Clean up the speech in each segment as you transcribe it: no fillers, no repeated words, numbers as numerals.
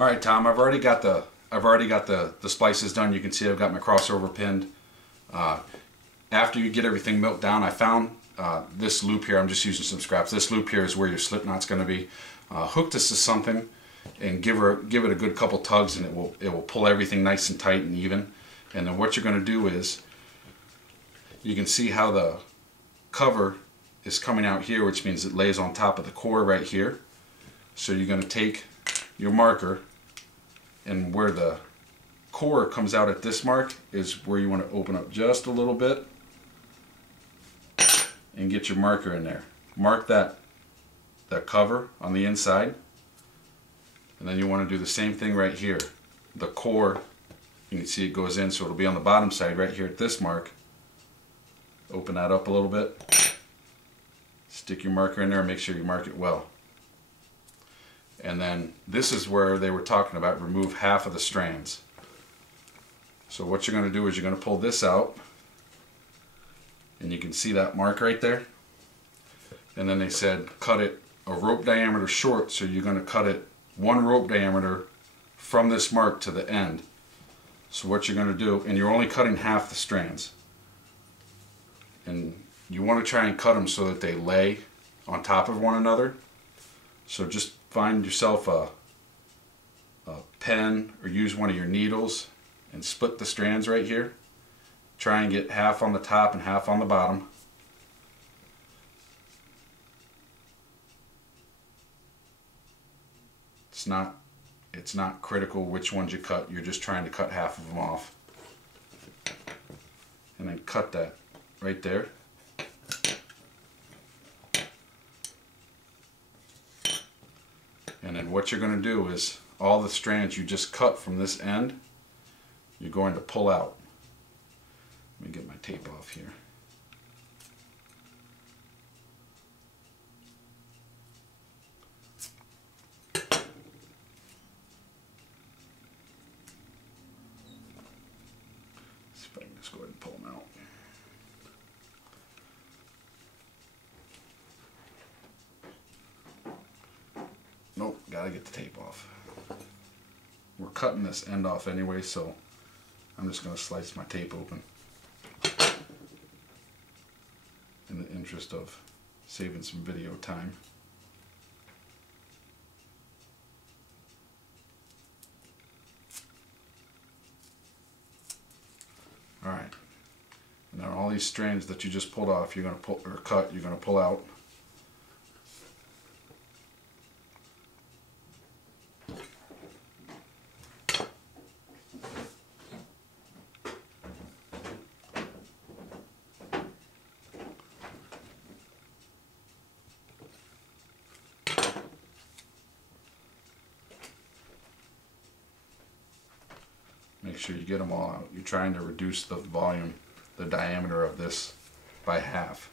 All right, Tom, I've already got the splices done. You can see I've got my crossover pinned. After you get everything milked down, I found this loop here. I'm just using some scraps. This loop here is where your slip knot's going to be. Hook this to something and give it a good couple tugs, and it will pull everything nice and tight and even. And then what you're going to do is, you can see how the cover is coming out here, which means it lays on top of the core right here. So you're going to take your marker, and where the core comes out at this mark is where you want to open up just a little bit and get your marker in there. Mark that cover on the inside, and then you want to do the same thing right here. The core, you can see it goes in, so it'll be on the bottom side right here at this mark. Open that up a little bit, stick your marker in there, and make sure you mark it well. And then this is where they were talking about remove half of the strands. So what you're going to do is you're going to pull this out, and you can see that mark right there. And then they said cut it a rope diameter short, so you're going to cut it 1 rope diameter from this mark to the end. So what you're going to do, and you're only cutting half the strands, and you want to try and cut them so that they lay on top of one another. So just find yourself a pen or use one of your needles and split the strands right here. Try and get half on the top and half on the bottom. It's not critical which ones you cut. You're just trying to cut half of them off. And then cut that right there. And then what you're going to do is all the strands you just cut from this end, you're going to pull out. Let me get my tape off here. See if I can just go ahead and pull them out. Nope, gotta get the tape off. We're cutting this end off anyway, so I'm just going to slice my tape open in the interest of saving some video time. Alright, and now all these strands that you just pulled off, you're going to pull, or cut, you're going to pull out. Make sure you get them all out. You're trying to reduce the volume, the diameter of this by half,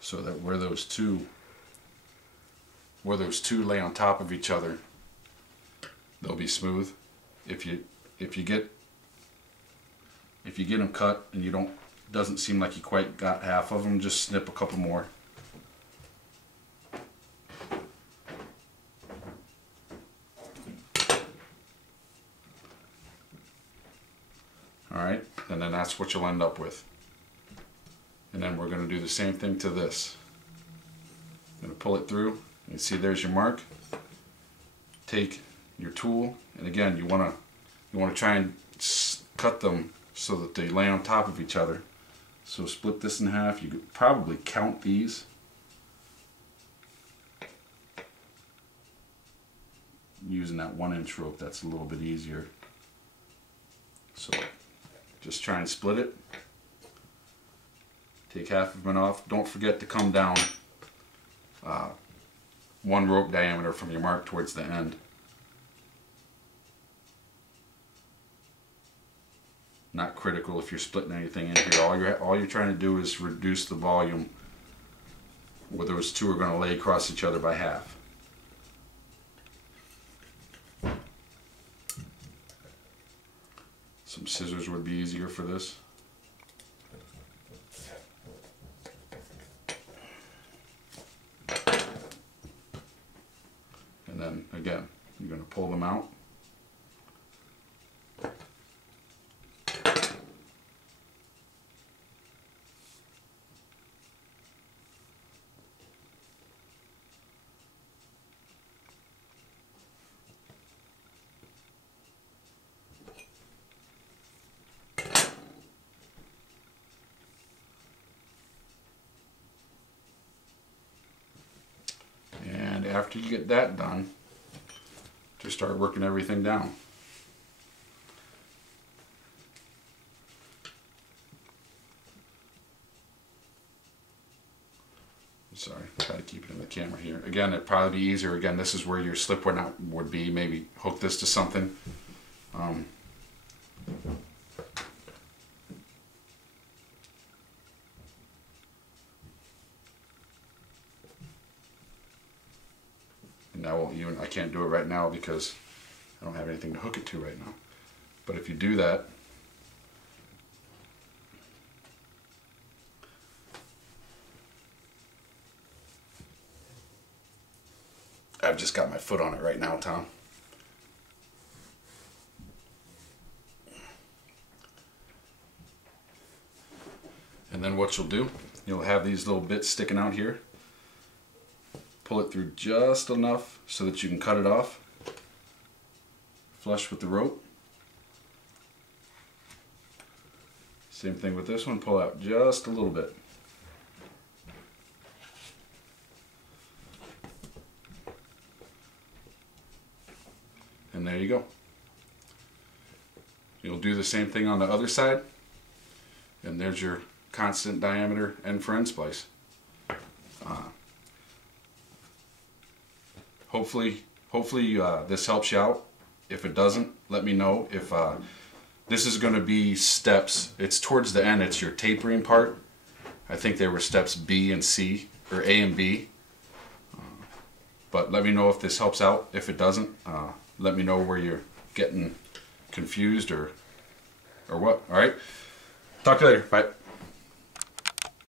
so that where those two lay on top of each other, they'll be smooth. If you get them cut and you doesn't seem like you quite got half of them, just snip a couple more. Alright, and then that's what you'll end up with. And then we're going to do the same thing to this. I'm going to pull it through. You see there's your mark. Take your tool, and again you want to try and cut them so that they lay on top of each other. So split this in half. You could probably count these. Using that 1-inch rope, that's a little bit easier. So just try and split it. Take half of it off. Don't forget to come down 1 rope diameter from your mark towards the end. Not critical if you're splitting anything in here. All you're trying to do is reduce the volume where those two are going to lay across each other by half. Some scissors would be easier for this. And And then again, you're going to pull them out. And after you get that done, just start working everything down. Sorry, try to keep it in the camera here. Again, it'd probably be easier. Again, this is where your slip would be. Maybe hook this to something. And I won't even, I can't do it right now because I don't have anything to hook it to right now. But if you do that, I've just got my foot on it right now, Tom. And then what you'll do, you'll have these little bits sticking out here. Pull it through just enough so that you can cut it off flush with the rope. Same thing with this one, pull out just a little bit. And there you go. You'll do the same thing on the other side, and there's your constant diameter end for end splice. Hopefully this helps you out. If it doesn't, let me know. If this is going to be steps, it's towards the end, it's your tapering part. I think there were steps B and C, or A and B. But let me know if this helps out. If it doesn't, let me know where you're getting confused or what. All right. Talk to you later. Bye.